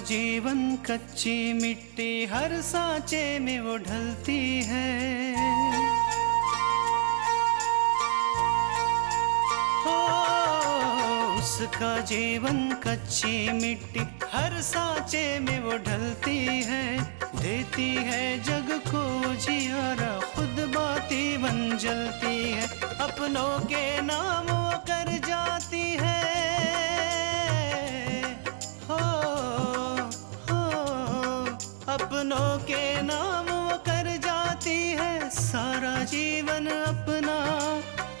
जीवन कच्ची मिट्टी, हर सांचे में वो ढलती है। उसका जीवन कच्ची मिट्टी, हर सांचे में वो ढलती है। देती है जग को जियारा, खुद बाती बन जलती है। अपनों के नाम वो कर जाती है। हो अपनों के नाम वो कर जाती है। सारा जीवन अपना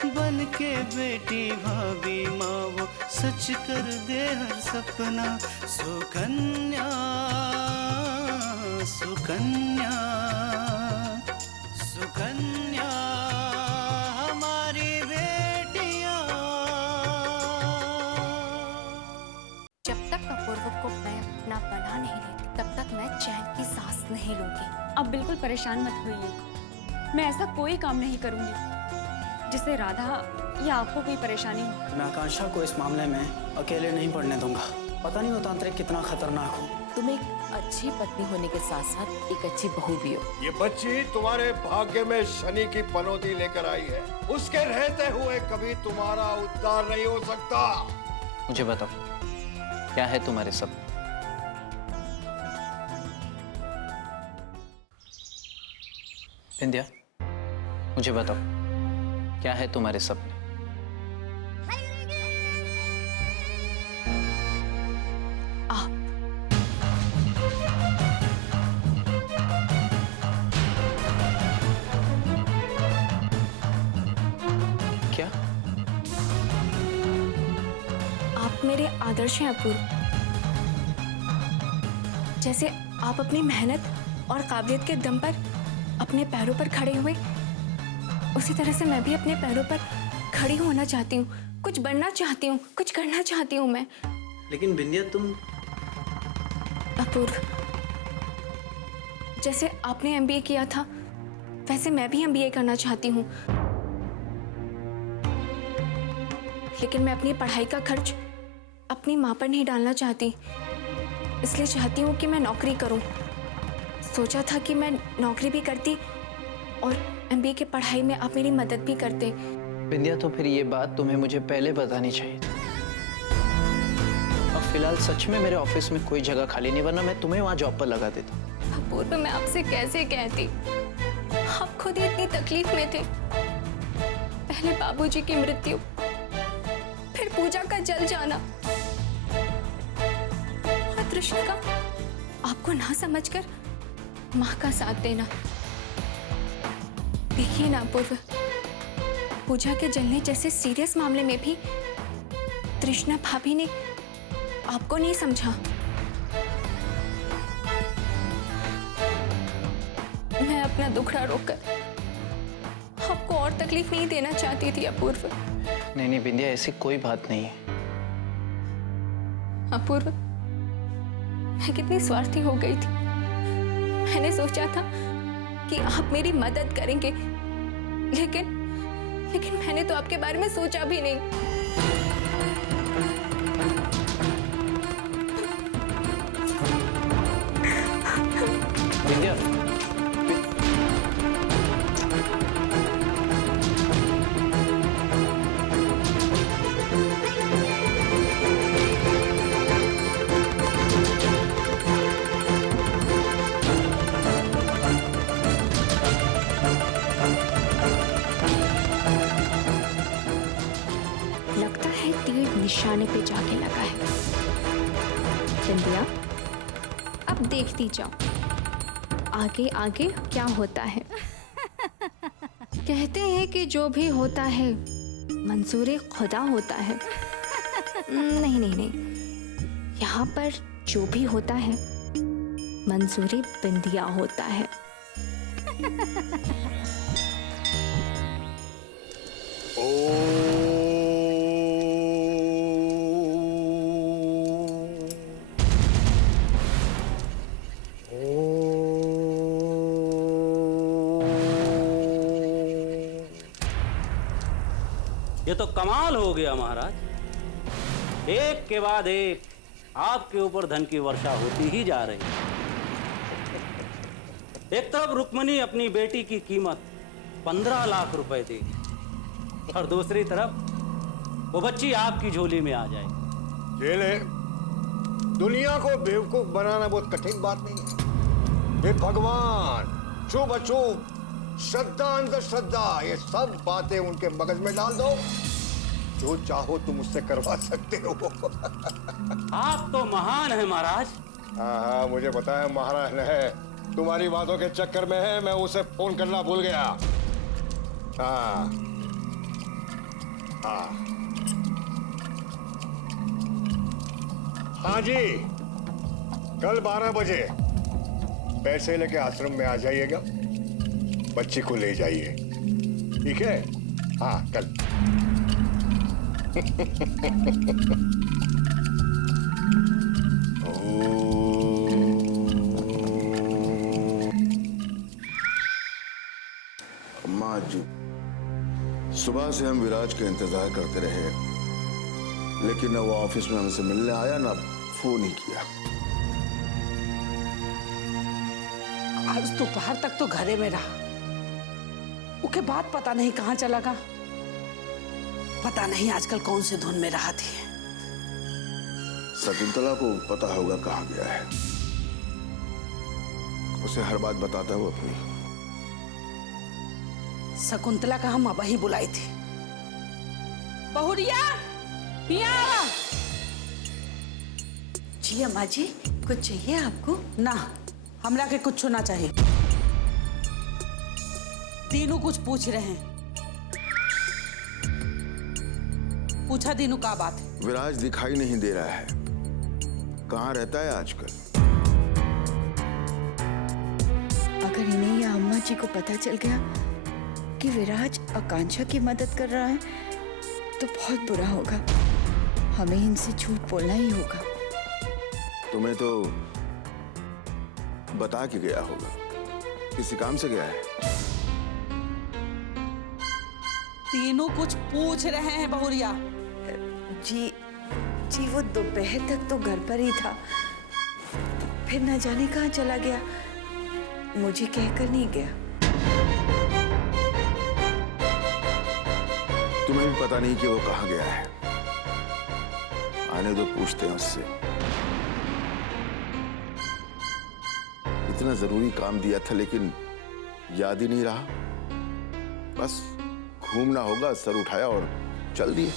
बन के बेटी भाभी माँ वो सच कर दे हर सपना। सुकन्या सुकन्या सुकन्या हमारी बेटियाँ। जब तक अपूर्व को मैं अपना बना नहीं लेती तब तक मैं चैन की सांस नहीं लूंगी। आप बिल्कुल परेशान मत होइए, मैं ऐसा कोई काम नहीं करूंगी जिससे राधा या आपको कोई परेशानी हो। मैं आकांक्षा को इस मामले में अकेले नहीं पड़ने दूंगा। पता नहीं वो तांत्रिक कितना खतरनाक हो। तुम एक अच्छी पत्नी होने के साथ साथ एक अच्छी बहू भी हो। ये बच्ची तुम्हारे भाग्य में शनि की पनौती लेकर आई है। उसके रहते हुए कभी तुम्हारा उद्धार नहीं हो सकता। मुझे बताओ, क्या है तुम्हारे सपने? विंध्या, मुझे बताओ, क्या है तुम्हारे सपने? क्या? आप मेरे आदर्श हैं अपूर्व। जैसे आप अपनी मेहनत और काबिलियत के दम पर अपने पैरों पर खड़े हुए, उसी तरह से मैं भी अपने पैरों पर खड़ी होना चाहती हूँ। कुछ बनना चाहती हूँ, कुछ करना चाहती हूँ मैं। लेकिन विंध्या, तुम अपूर्व, जैसे आपने एमबीए किया था वैसे मैं भी एमबीए करना चाहती हूँ। लेकिन मैं अपनी पढ़ाई का खर्च अपनी माँ पर नहीं डालना चाहती, इसलिए चाहती हूँ कि मैं नौकरी करूँ। सोचा था कि मैं नौकरी भी करती और एमबीए की पढ़ाई में आप मेरी मदद भी करते। विंध्या, तो फिर ये बात तुम्हें मुझे पहले बतानी चाहिए थी। अब फिलहाल सच में मेरे ऑफिस में कोई जगह खाली नहीं, वरना मैं तुम्हें वहां जॉब पर लगा देता। अपूर्व, मैं आपसे कैसे कहती, आप खुद ही इतनी तकलीफ में थे। पहले बाबूजी की मृत्यु, फिर पूजा का जल जाना और तृष्णा का आपको ना समझकर माँ का साथ देना। देखिए ना अपूर्व, पूजा के जलने जैसे सीरियस मामले में भी तृष्णा भाभी ने आपको नहीं समझा। मैं अपना दुखड़ा रोककर आपको और तकलीफ नहीं देना चाहती थी अपूर्व। नहीं नहीं विंध्या, ऐसी कोई बात नहीं है। अपूर्व, मैं कितनी स्वार्थी हो गई थी। मैंने सोचा था कि आप मेरी मदद करेंगे, लेकिन मैंने तो आपके बारे में सोचा भी नहीं। विंध्या, लगता है तीर निशाने पे जाके लगा है। विंध्या, अब देखती जाओ आगे आगे क्या होता है। कहते हैं कि जो भी होता है मंजूर खुदा होता है। नहीं नहीं नहीं, यहाँ पर जो भी होता है मंजूर बिंदिया होता है। ये तो कमाल हो गया महाराज, एक के बाद एक आपके ऊपर धन की वर्षा होती ही जा रही है। एक तरफ रुक्मणी अपनी बेटी की कीमत 15 लाख रुपए देगी और दूसरी तरफ वो बच्ची आपकी झोली में आ जाएगी। ये ले, दुनिया को बेवकूफ बनाना बहुत कठिन बात नहीं है। ये भगवान, शुभ अशुभ, श्रद्धा अंधश्रद्धा, ये सब बातें उनके मगज में डाल दो। जो चाहो तुम उससे करवा सकते हो। आप तो महान है महाराज। हाँ, मुझे पता है महाराज है। तुम्हारी बातों के चक्कर में है मैं उसे फोन करना भूल गया। हाँ हाँ हाँ जी, कल 12 बजे पैसे लेके आश्रम में आ जाइएगा। बच्ची को ले जाइए, ठीक है? हाँ, कल। अम्मा जी, सुबह से हम विराज का इंतजार करते रहे, लेकिन न वो ऑफिस में हमसे मिलने आया ना फोन ही किया। आज दोपहर तक तो घरे में रहा, उसके बाद पता नहीं कहाँ चला गया। पता नहीं आजकल कौन से धुन में रहा थी। शकुंतला को पता होगा कहाँ गया है, उसे हर बात बताता हूँ अपनी। शकुंतला का हम अब ही बुलाई थी। बहुरिया, पिया। जी अम्मा जी, कुछ चाहिए आपको? ना, हमरा के कुछ ना चाहिए। तीनों कुछ पूछ रहे हैं। पूछा दीनू का बात है? विराज दिखाई नहीं दे रहा है, कहाँ रहता है आजकल? अगर इन्हें या अम्मा जी को पता चल गया कि विराज आकांक्षा की मदद कर रहा है तो बहुत बुरा होगा। हमें इनसे झूठ बोलना ही होगा। तुम्हें तो बता के गया होगा, किसी काम से गया है। तीनों कुछ पूछ रहे हैं बहुरिया। जी वो दोपहर तक तो घर पर ही था, फिर न जाने कहाँ चला गया, मुझे कहकर नहीं गया। तुम्हें भी पता नहीं कि वो कहाँ गया है। आने दो, पूछते हैं उससे। इतना जरूरी काम दिया था लेकिन याद ही नहीं रहा। बस घूमना होगा, सर उठाया और चल दिए।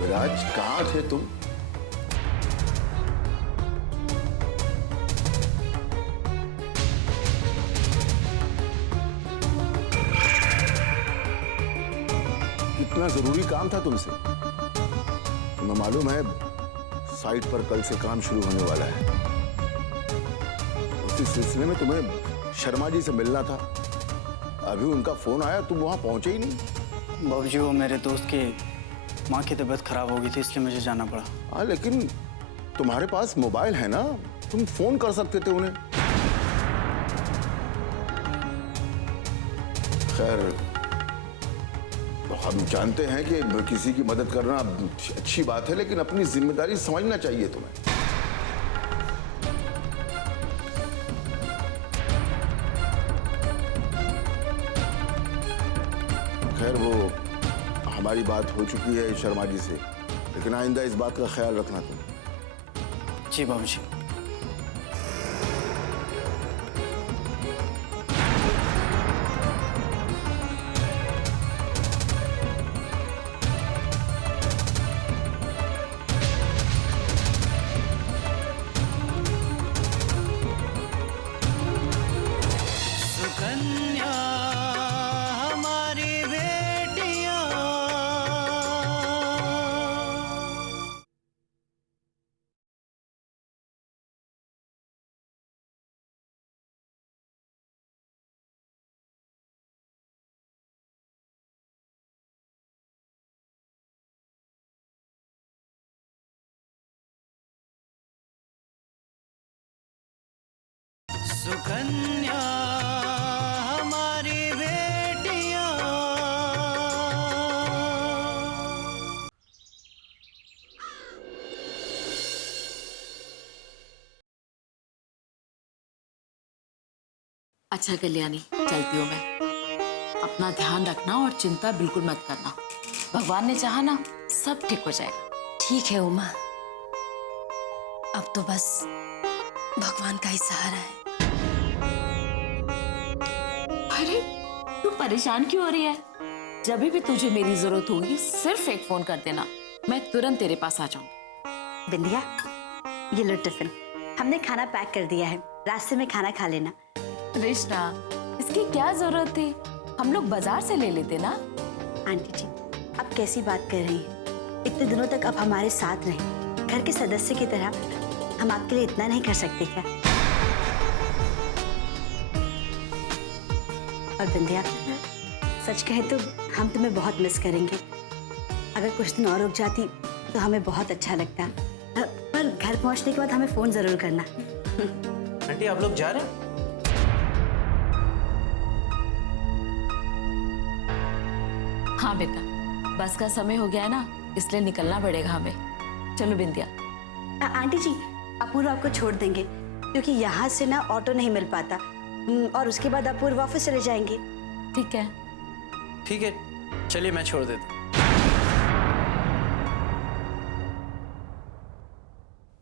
विराज, कहाँ थे तुम? कितना जरूरी काम था तुमसे। तुम्हें मालूम है साइट पर कल से काम शुरू होने वाला है। उसी सिलसिले में तुम्हें शर्मा जी से मिलना था। अभी उनका फोन आया, तुम वहां पहुंचे ही नहीं। बाबूजी, वो मेरे दोस्त की माँ की तबीयत खराब हो गई थी, इसलिए मुझे जाना पड़ा। हाँ, लेकिन तुम्हारे पास मोबाइल है ना, तुम फोन कर सकते थे उन्हें। खैर, हम जानते हैं कि किसी की मदद करना अच्छी बात है, लेकिन अपनी जिम्मेदारी समझना चाहिए तुम्हें। खैर, वो हमारी बात हो चुकी है शर्मा जी से, लेकिन आइंदा इस बात का ख्याल रखना तुम। जी बाबूजी। सुकन्या हमारी बेटियां, सुकन्या हमारी बेटियां, अच्छा कल्याणी, चलती हूँ मैं। अपना ध्यान रखना और चिंता बिल्कुल मत करना। भगवान ने चाहा ना सब ठीक हो जाएगा। ठीक है उमा, अब तो बस भगवान का ही सहारा है। अरे तू परेशान क्यों हो रही है? जब भी तुझे मेरी जरूरत होगी सिर्फ एक फोन कर देना, मैं तुरंत तेरे पास आ जाऊंगी। बिंदिया, ये लो टिफिन, हमने खाना पैक कर दिया है, रास्ते में खाना खा लेना। रिश्ता, इसकी क्या जरूरत थी? हम लोग बाजार से ले लेते ना। आंटी जी, आप कैसी बात कर रही हैं? इतने दिनों तक आप हमारे साथ रहे, घर के सदस्य की तरह, हम आपके लिए इतना नहीं कर सकते क्या? और बिंदिया, सच कहें तो हम तुम्हें बहुत मिस करेंगे। अगर कुछ दिन और रुक जाती तो हमें बहुत अच्छा लगता। पर घर पहुंचने के बाद हमें फोन जरूर करना। आंटी आप लोग जा रहे हैं? हाँ बेटा, बस का समय हो गया है ना, इसलिए निकलना पड़ेगा हमें। चलो बिंदिया। आंटी जी, अपूर्व आपको छोड़ देंगे क्योंकि यहाँ से ना ऑटो नहीं मिल पाता, और उसके बाद अपूर्व ऑफिस चले जाएंगे। ठीक है। ठीक है, चलिए मैं छोड़ देता हूँ।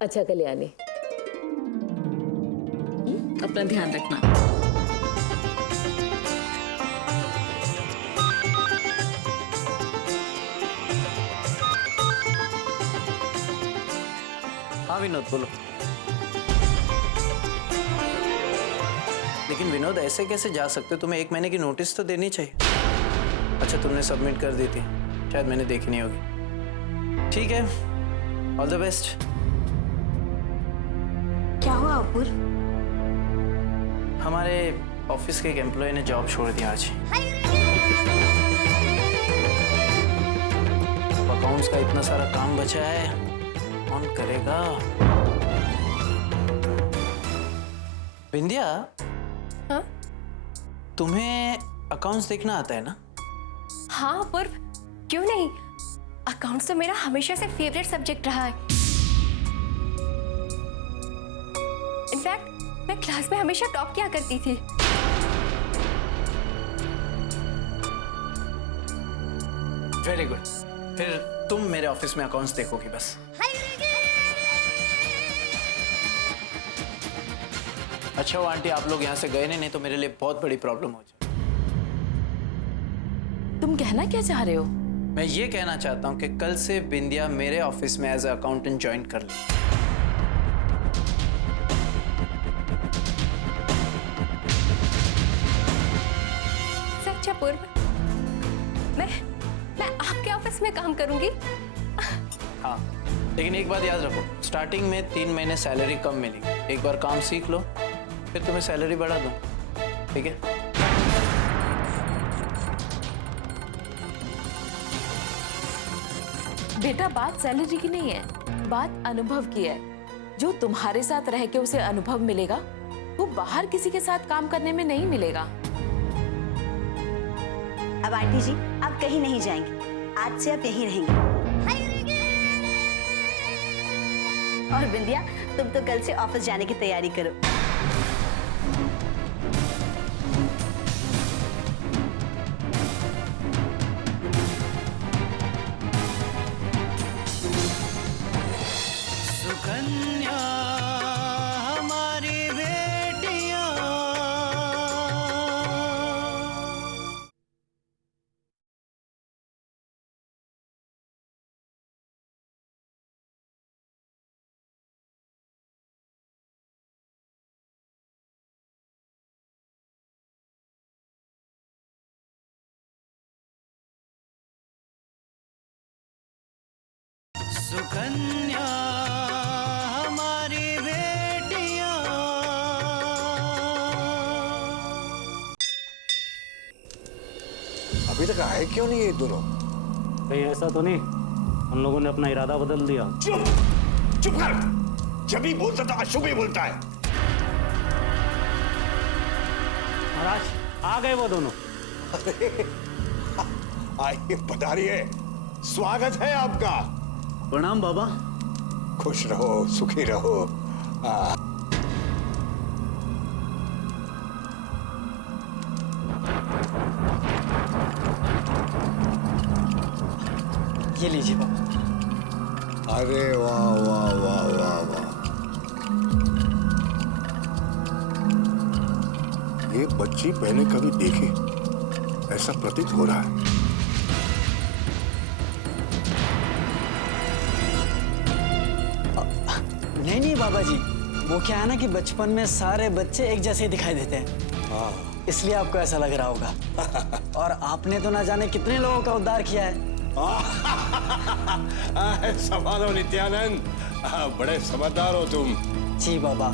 अच्छा कल्याणी, अपना ध्यान रखना। हाँ विनोद बोलो। लेकिन विनोद ऐसे कैसे जा सकते हो? तुम्हें 1 महीने की नोटिस तो देनी चाहिए। अच्छा तुमने सबमिट कर दी थी, शायद मैंने देखी नहीं होगी। ठीक है, ऑल द बेस्ट। क्या हुआ अपूर्व? हमारे ऑफिस के एक एम्प्लॉय ने जॉब छोड़ दिया आज। अकाउंट्स का इतना सारा काम बचा है, कौन करेगा? बिंदिया, हाँ? तुम्हें अकाउंट्स देखना आता है ना? हाँ अपूर्व, क्यों नहीं? अकाउंट्स तो मेरा हमेशा से फेवरेट सब्जेक्ट रहा है। इनफैक्ट मैं क्लास में हमेशा टॉप किया करती थी। वेरी गुड, फिर तुम मेरे ऑफिस में अकाउंट्स देखोगी बस। अच्छा वो आंटी आप लोग यहाँ से गए नहीं तो मेरे लिए बहुत बड़ी प्रॉब्लम हो जाए। तुम कहना क्या चाह रहे हो? मैं ये कहना चाहता हूँ कि कल से बिंदिया मेरे ऑफिस में एज ए अकाउंटेंट ज्वाइन कर ले। सच अपूर्व, मैं आपके ऑफिस में काम करूंगी। हाँ, लेकिन एक बात याद रखो, स्टार्टिंग में 3 महीने सैलरी कम मिलेगी। एक बार काम सीख लो, फिर तुम्हें सैलरी बढ़ा दूँ, ठीक है? बेटा बात सैलरी की नहीं है, बात अनुभव की है। जो तुम्हारे साथ रह के उसे अनुभव मिलेगा वो बाहर किसी के साथ काम करने में नहीं मिलेगा। अब आंटी जी आप कहीं नहीं जाएंगे, आज से आप यहीं रहेंगे। और बिंदिया, तुम तो कल से ऑफिस जाने की तैयारी करो। सुकन्या हमारी बेटियां। सुकन्या हमारी बेटियां। अभी तक आए क्यों नहीं ये दोनों? कहीं ऐसा तो नहीं उन लोगों ने अपना इरादा बदल दिया? चुप चुप कर, जब भी बोलता था अशुभ ही बोलता है। महाराज आ गए वो दोनों। आइए पधारिए, स्वागत है आपका। प्रणाम बाबा। खुश रहो, सुखी रहो। ये लीजिए पापा। अरे वाह वाह वाह वाह वाह, ये बच्ची पहले कभी देखी ऐसा प्रतीत हो रहा है। नहीं नहीं बाबा जी, वो क्या है ना कि बचपन में सारे बच्चे एक जैसे ही दिखाई देते हैं, इसलिए आपको ऐसा लग रहा होगा। और आपने तो ना जाने कितने लोगों का उद्धार किया है। संभालो नित्यानंद, बड़े समझदार हो तुम। जी बाबा।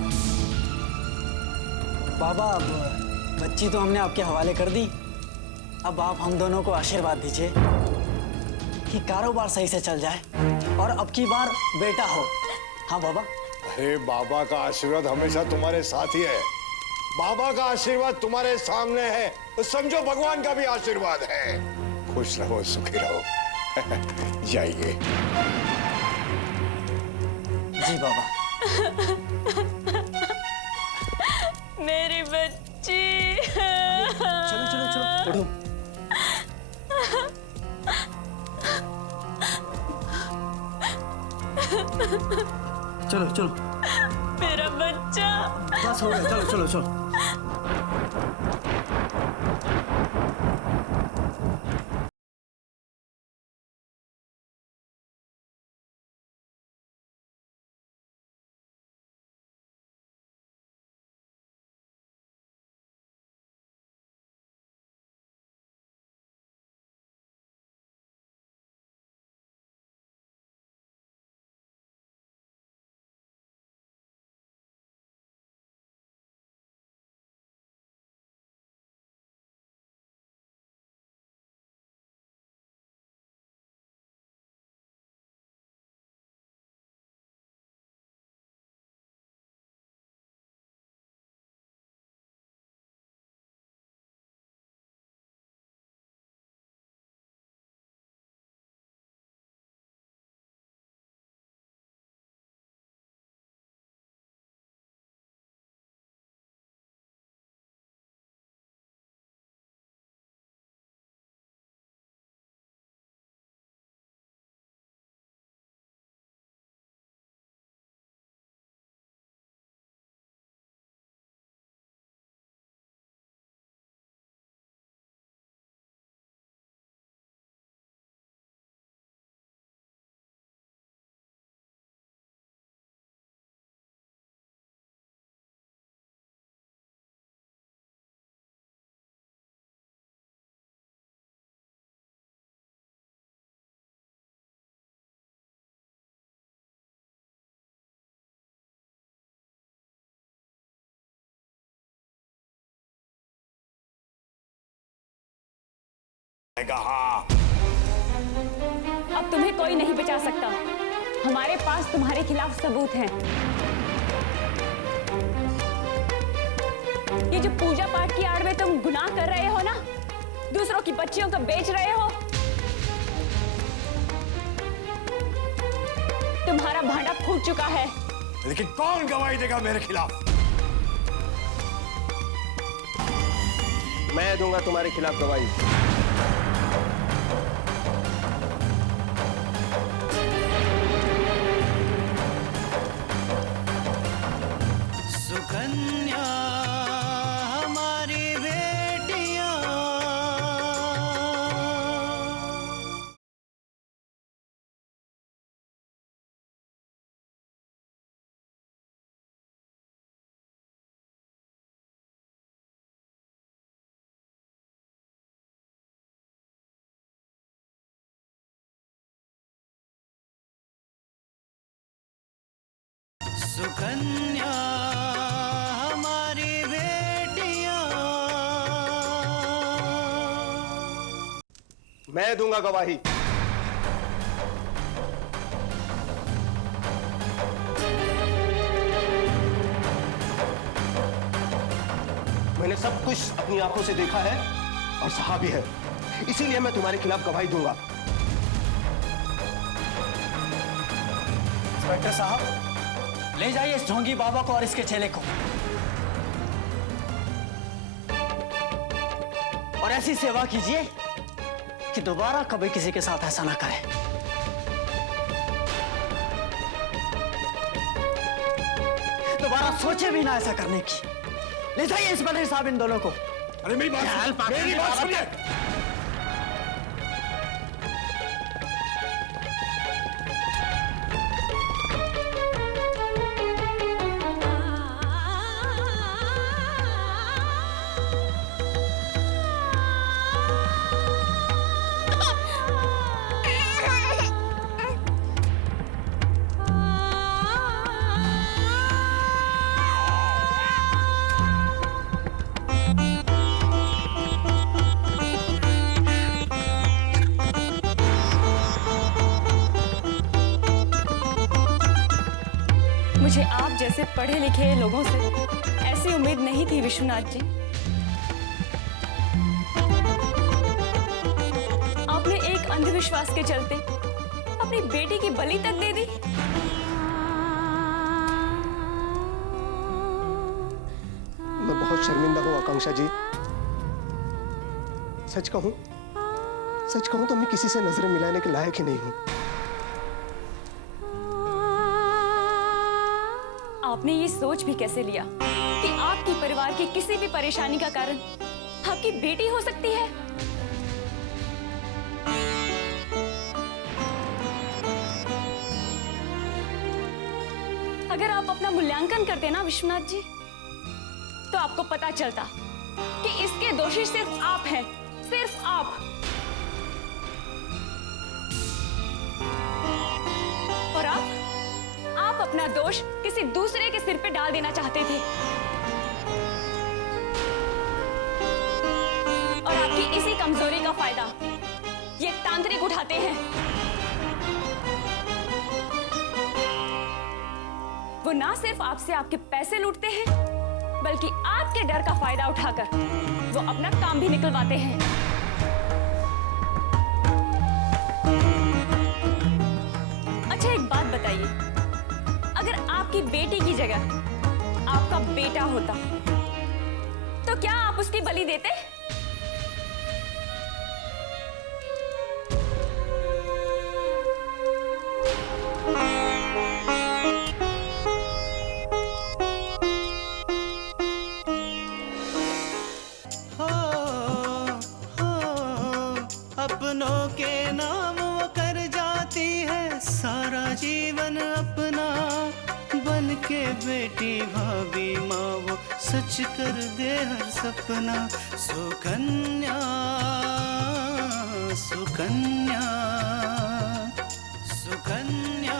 बाबा अब बच्ची तो हमने आपके हवाले कर दी, अब आप हम दोनों को आशीर्वाद दीजिए कि कारोबार सही से चल जाए और अब की बार बेटा हो। हाँ बाबा। अरे बाबा का आशीर्वाद हमेशा तुम्हारे साथ ही है। बाबा का आशीर्वाद तुम्हारे सामने है तो समझो भगवान का भी आशीर्वाद है। खुश रहो, सुखी रहो। जाइए। जी बाबा। मेरी बच्ची। चलो चलो चलो उठो। चलो चलो। मेरा बच्चा। बस हो गया, चलो चलो चलो। अब तुम्हें कोई नहीं बचा सकता। हमारे पास तुम्हारे खिलाफ सबूत हैं। ये जो पूजा पाठ की आड़ में तुम गुनाह कर रहे हो ना, दूसरों की बच्चियों को बेच रहे हो, तुम्हारा भांडा फूट चुका है। लेकिन कौन गवाही देगा मेरे खिलाफ? मैं दूंगा तुम्हारे खिलाफ गवाही। सुकन्या हमारी बेटियां। सुकन्या हमारी बेटियां। मैं दूंगा गवाही। मैंने सब कुछ अपनी आंखों से देखा है और सहा भी है, इसीलिए मैं तुम्हारे खिलाफ गवाही दूंगा। इंस्पेक्टर साहब, ले जाइए इस ढोंगी बाबा को और इसके चेले को, और ऐसी सेवा कीजिए कि दोबारा कभी किसी के साथ ऐसा ना करे। दोबारा सोचे भी ना ऐसा करने की। ले जाइए इंस्पेक्टर साहब इन दोनों को। अरे मेरी बात सुनिए। मुझे आप जैसे पढ़े लिखे लोगों से ऐसी उम्मीद नहीं थी विश्वनाथ जी। आपने एक अंधविश्वास के चलते अपनी बेटी की बलि तक दे दी। मैं बहुत शर्मिंदा हूँ आकांक्षा जी। सच कहूँ तो मैं किसी से नजरें मिलाने के लायक ही नहीं हूँ। आपने ये सोच भी कैसे लिया कि आपके परिवार की किसी भी परेशानी का कारण आपकी बेटी हो सकती है? अगर आप अपना मूल्यांकन करते ना विश्वनाथ जी, तो आपको पता चलता कि इसके दोषी सिर्फ आप हैं, सिर्फ आप। और आप अपना दोष किसी दूसरे के सिर पे डाल देना चाहते थे, और आपकी इसी कमजोरी का फायदा ये तांत्रिक उठाते हैं। वो ना सिर्फ आपसे आपके पैसे लूटते हैं, बल्कि आपके डर का फायदा उठाकर वो अपना काम भी निकलवाते हैं। अच्छा, एक बात बताइए, अगर आपकी बेटी की जगह आपका बेटा होता तो क्या आप उसकी बलि देते? अपनों के नाम वो कर जाती है सारा जीवन अपना, बन के बेटी भाभी माँ वो सच कर दे हर सपना। सुकन्या सुकन्या सुकन्या